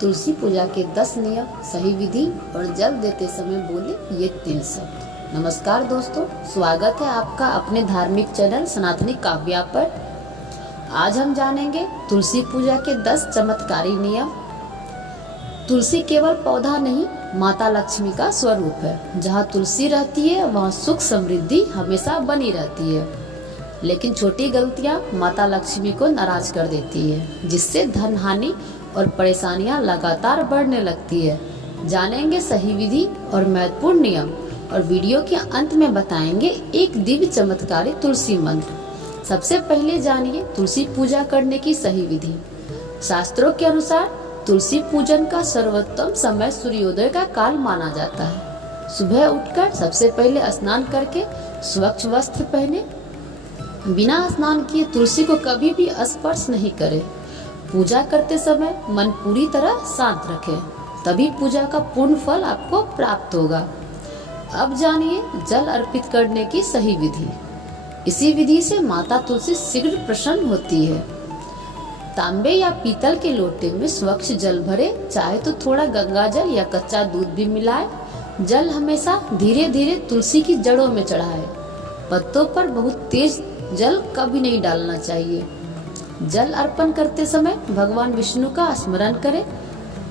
तुलसी पूजा के 10 नियम, सही विधि और जल देते समय बोले ये 3 शब्द। नमस्कार दोस्तों, स्वागत है आपका अपने धार्मिक चैनल सनातनी काव्या पर। आज हम जानेंगे तुलसी पूजा के 10 चमत्कारी नियम। तुलसी केवल पौधा नहीं, माता लक्ष्मी का स्वरूप है। जहाँ तुलसी रहती है वहाँ सुख समृद्धि हमेशा बनी रहती है। लेकिन छोटी गलतियाँ माता लक्ष्मी को नाराज कर देती है, जिससे धन हानि और परेशानियां लगातार बढ़ने लगती है। जानेंगे सही विधि और महत्वपूर्ण नियम, और वीडियो के अंत में बताएंगे एक दिव्य चमत्कारी तुलसी मंत्र। सबसे पहले जानिए तुलसी पूजा करने की सही विधि। शास्त्रों के अनुसार तुलसी पूजन का सर्वोत्तम समय सूर्योदय का काल माना जाता है। सुबह उठकर सबसे पहले स्नान करके स्वच्छ वस्त्र पहने। बिना स्नान किए तुलसी को कभी भी स्पर्श नहीं करें। पूजा करते समय मन पूरी तरह शांत रखें, तभी पूजा का पूर्ण फल आपको प्राप्त होगा। अब जानिए जल अर्पित करने की सही विधि। इसी विधि से माता तुलसी शीघ्र प्रसन्न होती है। तांबे या पीतल के लोटे में स्वच्छ जल भरे, चाहे तो थोड़ा गंगा जल या कच्चा दूध भी मिलाए। जल हमेशा धीरे धीरे तुलसी की जड़ों में चढ़ाए। पत्तों पर बहुत तेज जल कभी नहीं डालना चाहिए। जल अर्पण करते समय भगवान विष्णु का स्मरण करें।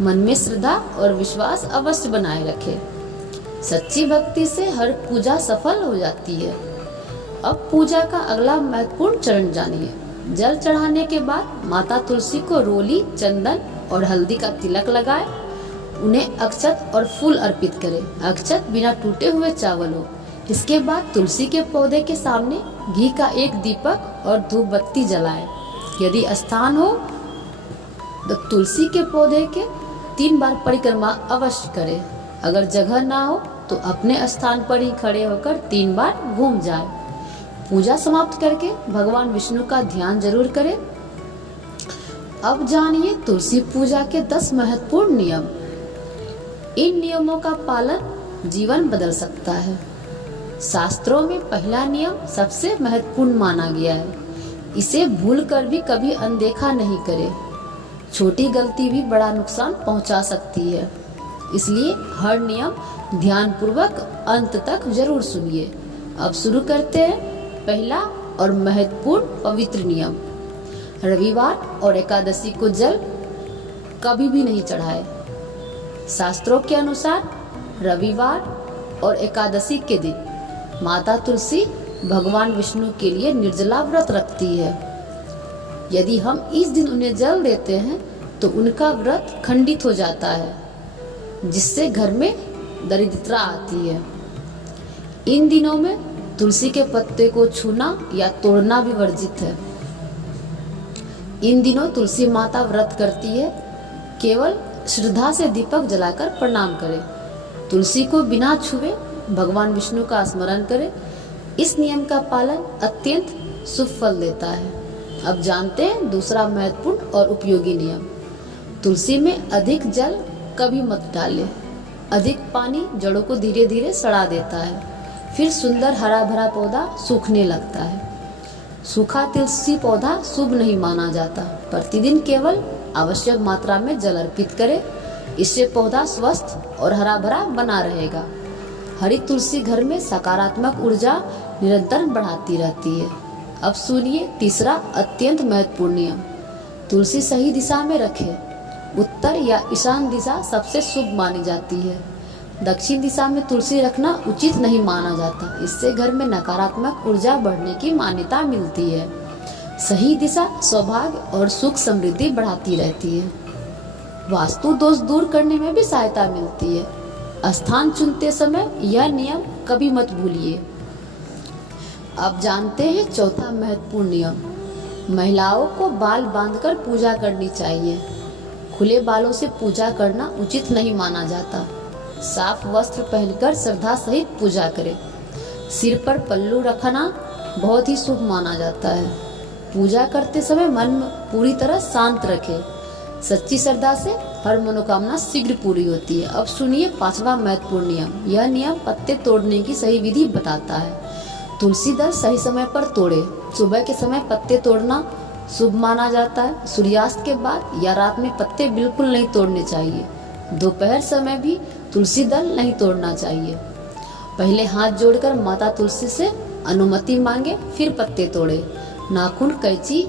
मन में श्रद्धा और विश्वास अवश्य बनाए रखें। सच्ची भक्ति से हर पूजा सफल हो जाती है। अब पूजा का अगला महत्वपूर्ण चरण जानिए। जल चढ़ाने के बाद माता तुलसी को रोली, चंदन और हल्दी का तिलक लगाए। उन्हें अक्षत और फूल अर्पित करें। अक्षत बिना टूटे हुए चावल हो। इसके बाद तुलसी के पौधे के सामने घी का एक दीपक और धूप बत्ती जलाएं। यदि स्थान हो तो तुलसी के पौधे के 3 बार परिक्रमा अवश्य करें। अगर जगह ना हो तो अपने स्थान पर ही खड़े होकर 3 बार घूम जाए। पूजा समाप्त करके भगवान विष्णु का ध्यान जरूर करें। अब जानिए तुलसी पूजा के 10 महत्वपूर्ण नियम। इन नियमों का पालन जीवन बदल सकता है। शास्त्रों में पहला नियम सबसे महत्वपूर्ण माना गया है। इसे भूलकर भी कभी अनदेखा नहीं करें। छोटी गलती भी बड़ा नुकसान पहुंचा सकती है, इसलिए हर नियम ध्यानपूर्वक अंत तक जरूर सुनिए। अब शुरू करते हैं पहला और महत्वपूर्ण पवित्र नियम। रविवार और एकादशी को जल कभी भी नहीं चढ़ाए। शास्त्रों के अनुसार रविवार और एकादशी के दिन माता तुलसी भगवान विष्णु के लिए निर्जला व्रत रखती है। यदि हम इस दिन उन्हें जल देते हैं तो उनका व्रत खंडित हो जाता है, जिससे घर में दरिद्रता आती है। इन दिनों में तुलसी के पत्ते को छूना या तोड़ना भी वर्जित है। इन दिनों तुलसी माता व्रत करती है। केवल श्रद्धा से दीपक जलाकर प्रणाम करें। तुलसी को बिना छुए भगवान विष्णु का स्मरण करें। इस नियम का पालन अत्यंत शुभ फल देता है। अब जानते हैं दूसरा महत्वपूर्ण और उपयोगी नियम। तुलसी में अधिक जल कभी मत डालें। अधिक पानी जड़ों को धीरे धीरे सड़ा देता है। फिर सुंदर हरा भरा पौधा सूखने लगता है। सूखा तुलसी पौधा शुभ नहीं माना जाता। प्रतिदिन केवल आवश्यक मात्रा में जल अर्पित करें। इससे पौधा स्वस्थ और हरा भरा बना रहेगा। हरी तुलसी घर में सकारात्मक ऊर्जा निरंतर बढ़ाती रहती है। अब सुनिए तीसरा अत्यंत महत्वपूर्ण नियम। तुलसी सही दिशा में रखें। उत्तर या ईशान दिशा सबसे शुभ मानी जाती है। दक्षिण दिशा में तुलसी रखना उचित नहीं माना जाता। इससे घर में नकारात्मक ऊर्जा बढ़ने की मान्यता मिलती है। सही दिशा सौभाग्य और सुख समृद्धि बढ़ाती रहती है। वास्तु दोष दूर करने में भी सहायता मिलती है। स्थान चुनते समय यह नियम कभी मत भूलिए। अब जानते हैं चौथा महत्वपूर्ण नियम। महिलाओं को बाल बांधकर पूजा करनी चाहिए। खुले बालों से पूजा करना उचित नहीं माना जाता। साफ वस्त्र पहनकर श्रद्धा सहित पूजा करें। सिर पर पल्लू रखना बहुत ही शुभ माना जाता है। पूजा करते समय मन पूरी तरह शांत रखें। सच्ची श्रद्धा से हर मनोकामना शीघ्र पूरी होती है। अब सुनिए पांचवा महत्वपूर्ण नियम। यह नियम पत्ते तोड़ने की सही विधि बताता है। तुलसी दल सही समय पर तोड़े। सुबह के समय पत्ते तोड़ना शुभ माना जाता है। सूर्यास्त के बाद या रात में पत्ते बिल्कुल नहीं तोड़ने चाहिए। दोपहर समय भी तुलसी दल नहीं तोड़ना चाहिए। पहले हाथ जोड़कर माता तुलसी से अनुमति मांगे, फिर पत्ते तोड़े। नाखून, कैंची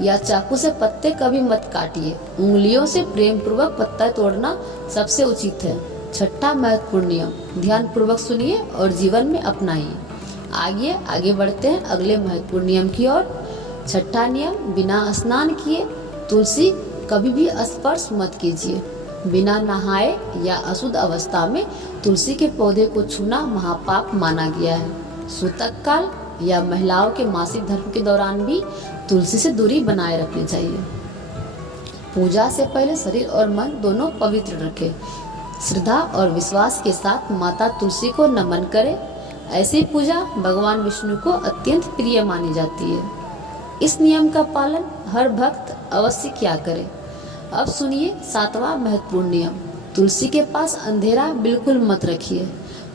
या चाकू से पत्ते कभी मत काटिए। उंगलियों से प्रेम पूर्वक पत्ता तोड़ना सबसे उचित है। छठा महत्वपूर्ण नियम, ध्यान पूर्वक सुनिए और जीवन में अपनाइए। आगे बढ़ते हैं अगले महत्वपूर्ण नियम की ओर। छठा नियम, बिना स्नान किए तुलसी कभी भी स्पर्श मत कीजिए। बिना नहाए या अशुद्ध अवस्था में तुलसी के पौधे को छूना महापाप माना गया है। सूतक काल या महिलाओं के मासिक धर्म के दौरान भी तुलसी से दूरी बनाए रखनी चाहिए। पूजा से पहले शरीर और मन दोनों पवित्र रखें। श्रद्धा और विश्वास के साथ माता तुलसी को नमन करें। ऐसी पूजा भगवान विष्णु को अत्यंत प्रिय मानी जाती है। इस नियम का पालन हर भक्त अवश्य किया करे। अब सुनिए सातवां महत्वपूर्ण नियम, तुलसी के पास अंधेरा बिल्कुल मत रखिए।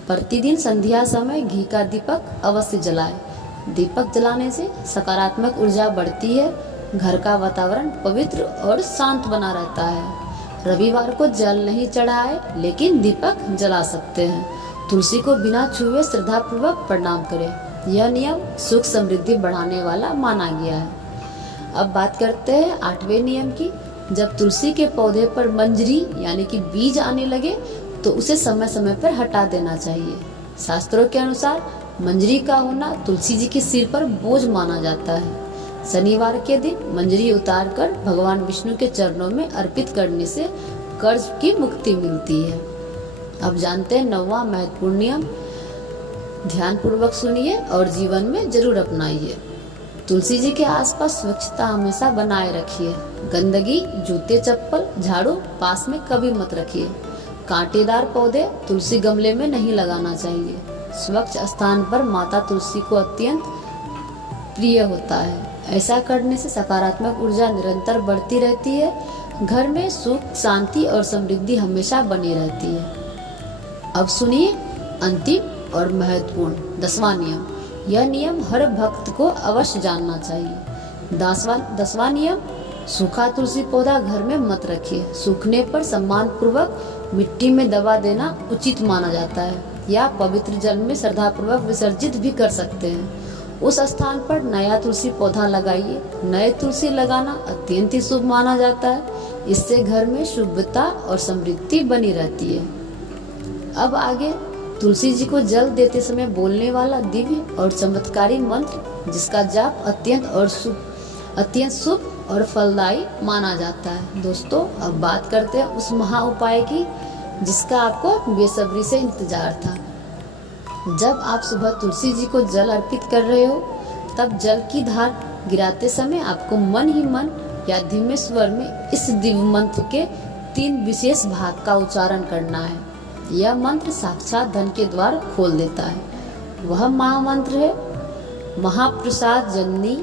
प्रतिदिन संध्या समय घी का दीपक अवश्य जलाएं। दीपक जलाने से सकारात्मक ऊर्जा बढ़ती है, घर का वातावरण पवित्र और शांत बना रहता है। रविवार को जल नहीं चढ़ाए, लेकिन दीपक जला सकते हैं। तुलसी को बिना छुए श्रद्धा पूर्वक प्रणाम करें। यह नियम सुख समृद्धि बढ़ाने वाला माना गया है। अब बात करते हैं आठवें नियम की। जब तुलसी के पौधे पर मंजरी यानी कि बीज आने लगे तो उसे समय समय पर हटा देना चाहिए। शास्त्रों के अनुसार मंजरी का होना तुलसी जी के सिर पर बोझ माना जाता है। शनिवार के दिन मंजरी उतारकर भगवान विष्णु के चरणों में अर्पित करने से कर्ज की मुक्ति मिलती है। अब जानते हैं नौवां महत्वपूर्ण नियम, ध्यान पूर्वक सुनिए और जीवन में जरूर अपनाइए। तुलसी जी के आसपास स्वच्छता हमेशा बनाए रखिए। गंदगी, जूते, चप्पल, झाड़ू पास में कभी मत रखिए। कांटेदार पौधे तुलसी गमले में नहीं लगाना चाहिए। स्वच्छ स्थान पर माता तुलसी को अत्यंत प्रिय होता है। ऐसा करने से सकारात्मक ऊर्जा निरंतर बढ़ती रहती है। घर में सुख, शांति और समृद्धि हमेशा बनी रहती है। अब सुनिए अंतिम और महत्वपूर्ण 10वां नियम। यह नियम हर भक्त को अवश्य जानना चाहिए। 10वां नियम, सूखा तुलसी पौधा घर में मत रखिए। सूखने पर सम्मान पूर्वक मिट्टी में दबा देना उचित माना जाता है या पवित्र जल में श्रद्धा पूर्वक विसर्जित भी कर सकते हैं। उस स्थान पर नया तुलसी पौधा लगाइए। नए तुलसी लगाना अत्यंत ही शुभ माना जाता है। इससे घर में शुभता और समृद्धि बनी रहती है। अब आगे तुलसी जी को जल देते समय बोलने वाला दिव्य और चमत्कारी मंत्र, जिसका जाप अत्यंत शुभ और फलदायी माना जाता है। दोस्तों, अब बात करते हैं उस महा उपाय की जिसका आपको बेसब्री से इंतजार था। जब आप सुबह तुलसी जी को जल अर्पित कर रहे हो, तब जल की धार गिराते समय आपको मन ही मन या धीमे स्वर में इस दिव्य मंत्र के 3 विशेष भाग का उच्चारण करना है। यह मंत्र साक्षात धन के द्वार खोल देता है। वह महामंत्र है, महाप्रसाद जननी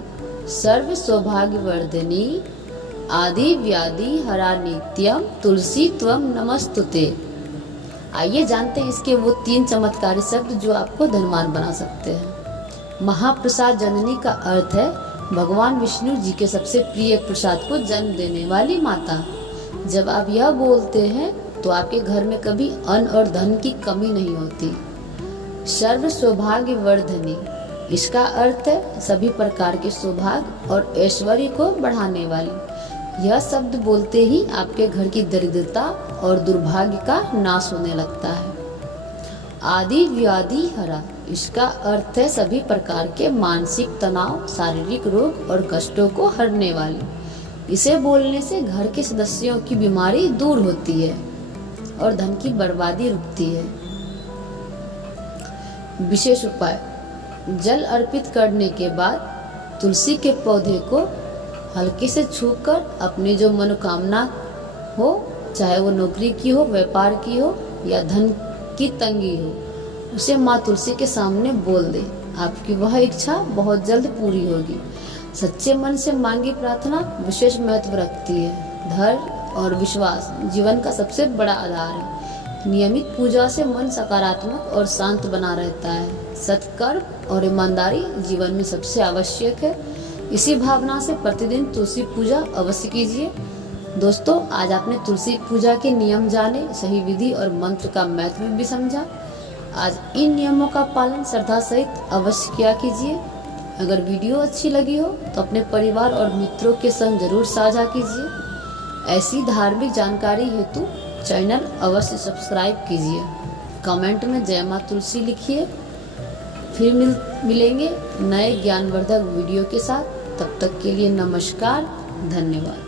सर्व सौभाग्य वर्धिनी आदि व्याधि हरा नित्यम तुलसी त्वम नमस्तुते। आइए जानते हैं इसके वो 3 चमत्कारी शब्द जो आपको धनवान बना सकते हैं। महाप्रसाद जननी का अर्थ है भगवान विष्णु जी के सबसे प्रिय प्रसाद को जन्म देने वाली माता। जब आप यह बोलते हैं तो आपके घर में कभी अन्न और धन की कमी नहीं होती। सर्व सौभाग्य वर्धनी, इसका अर्थ है सभी प्रकार के सौभाग्य और ऐश्वर्य को बढ़ाने वाली। यह शब्द बोलते ही आपके घर की दरिद्रता और दुर्भाग्य का नाश होने लगता है। आदि व्याधि हरा, इसका अर्थ है सभी प्रकार के मानसिक तनाव, शारीरिक रोग और कष्टों को हरने वाली। इसे बोलने से घर के सदस्यों की बीमारी दूर होती है और धन की बर्बादी रुकती है। विशेष उपाय, जल अर्पित करने के बाद तुलसी के पौधे को हल्के से छूकर अपनी जो मनोकामना हो, चाहे वो नौकरी की हो, व्यापार की हो या धन की तंगी हो, उसे माँ तुलसी के सामने बोल दे। आपकी वह इच्छा बहुत जल्द पूरी होगी। सच्चे मन से मांगी प्रार्थना विशेष महत्व रखती है। धैर्य और विश्वास जीवन का सबसे बड़ा आधार है। नियमित पूजा से मन सकारात्मक और शांत बना रहता है। सत्कर्म और ईमानदारी जीवन में सबसे आवश्यक है। इसी भावना से प्रतिदिन तुलसी पूजा अवश्य कीजिए। दोस्तों, आज आपने तुलसी पूजा के नियम जाने, सही विधि और मंत्र का महत्व भी समझा। आज इन नियमों का पालन श्रद्धा सहित अवश्य किया कीजिए। अगर वीडियो अच्छी लगी हो तो अपने परिवार और मित्रों के संग जरूर साझा कीजिए। ऐसी धार्मिक जानकारी हेतु चैनल अवश्य सब्सक्राइब कीजिए। कमेंट में जय मां तुलसी लिखिए। फिर मिलेंगे नए ज्ञानवर्धक वीडियो के साथ। तब तक के लिए नमस्कार, धन्यवाद।